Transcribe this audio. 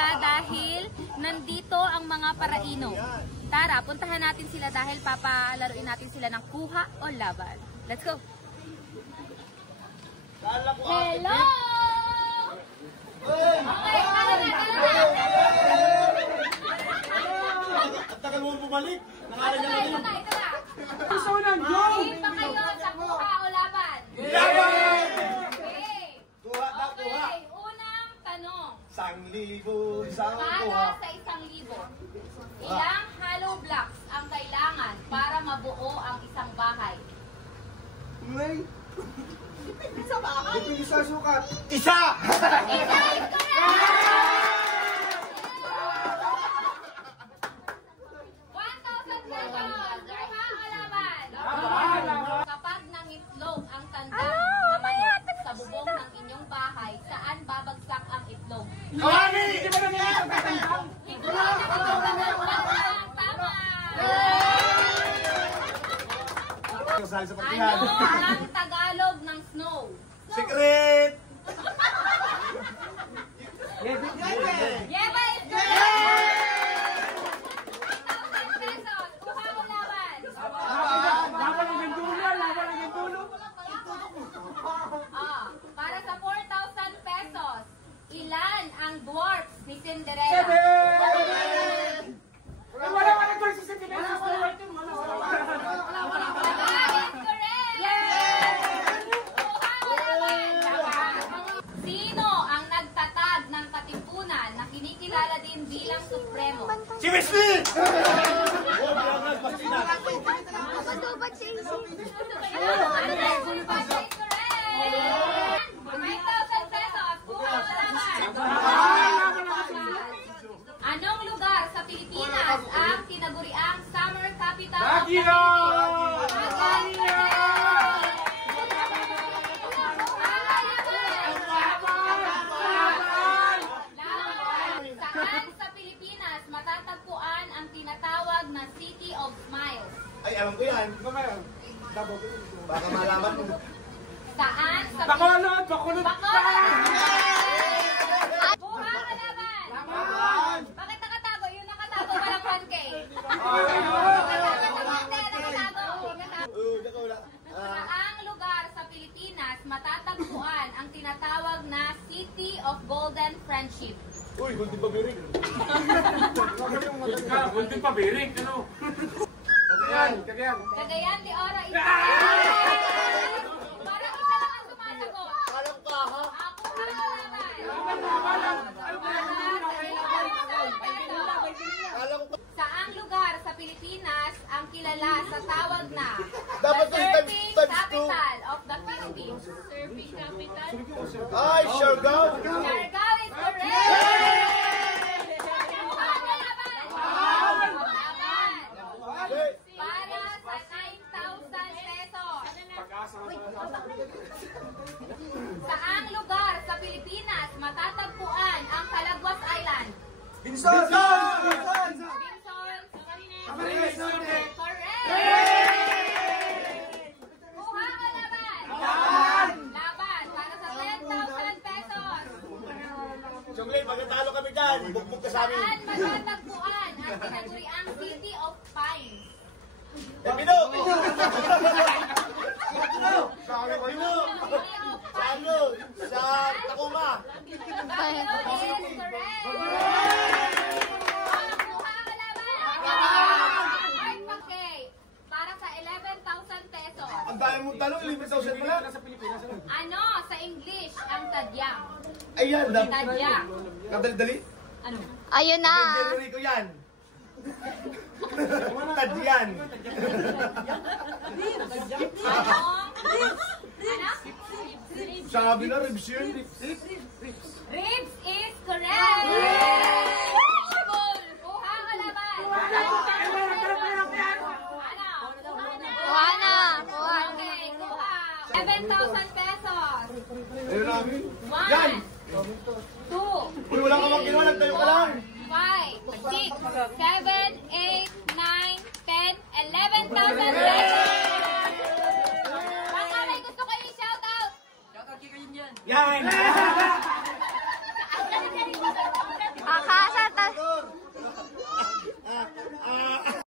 talaga dahil nandito ang mga paraino. Tara, puntahan natin sila dahil papalaruin natin sila ng kuha o laban. Let's go! Hello! Okay, tara na! At tagal mo bumalik. Nangalan niya Ito na! Gusto nang go! Game pa kayo sa kuha o laban? Laban! Okay. Kuha na kuha. Okay, unang tanong. 1,000 isang kuha. Para sa 1,000, ilang hollow blocks ang kailangan para mabuo ang isang bahay? May. Isa ba? Depende sa sukat. Isa! Isa is correct! 1,000 pesos! Kuha o laban? Kapag nangitlog ang tanda na manok sa bubong ng inyong bahay, saan babagsak ang itlog? Kawani! Ano ang Tagalog ng snow? Secret! Yeba is correct! 1,000 pesos! Kuha o laban? Para sa 4,000 pesos, ilan ang dwarfs ni Cinderella? Wala ka nito si Cinderella. Sino ang nagtatag ng katipunan na kinikilala din bilang Supremo? Si Wesley! Anong lugar sa Pilipinas ang tinaguriang summer capital of the Baguio! Saan sa Pilipinas matatagpuan ang tinatawag na City of Smiles? Ay, alam ko yan. Baka malaman mo. Saan sa Bacolod! Bacolod! Kuha ka laban! Bakit nakatago? Yung nakatago walang 1K. Saang lugar sa Pilipinas matatagpuan ang tinatawag na City of Golden Friendship? Uy, gulti pa biring. Gulti pa biring, ano? Cagayan de Oro is parang isa lang ang sumasagot. Alam ka, ha? Kuha ka laban! Alam ko. Saang lugar sa Pilipinas ang kilala sa tawag na Dapat the yung surfing times two. capital of the Philippines? Surfing capital? Ay, Siargao! Siargao is correct! Kuha ka laban! Laban! Para sa 9,000 pesos. Saang lugar sa Pilipinas matatagpuan ang Calagwas Island? Binson! Binson! Correct! Kuha ka laban! Laban! Para sa 10,000 pesos. Chonglay, pagkatalo kami dyan. Bugbog ka sa amin. Saan matatagpuan ang tinaguriang City of Pines? Pino! City of Sa ano? Sa Tacoma! Bacolod is correct! Kuha ka laban! Okay. Para sa 11,000 pesos. Ang dami mong tanong, 11,000 pala. Ano sa English ang tadyang? Ayan, Tadyang. Kadali-dali. Ano? Ayun na. January ko yan. Tadyan. Ano? Sabi na, ribs yun. Ribs is correct! Kuha ka laban! Ano? Kuha na. Kuha. Okay, kuha. 7,000 pesos. Ayun namin. 1, Yan! 2, Uy, wala ka bang ginawa, nagtayo ka lang. 5, 6, 7, 8, 9, 10, 11,000 pesos! Baka may gusto kayo i-shoutout! Yan!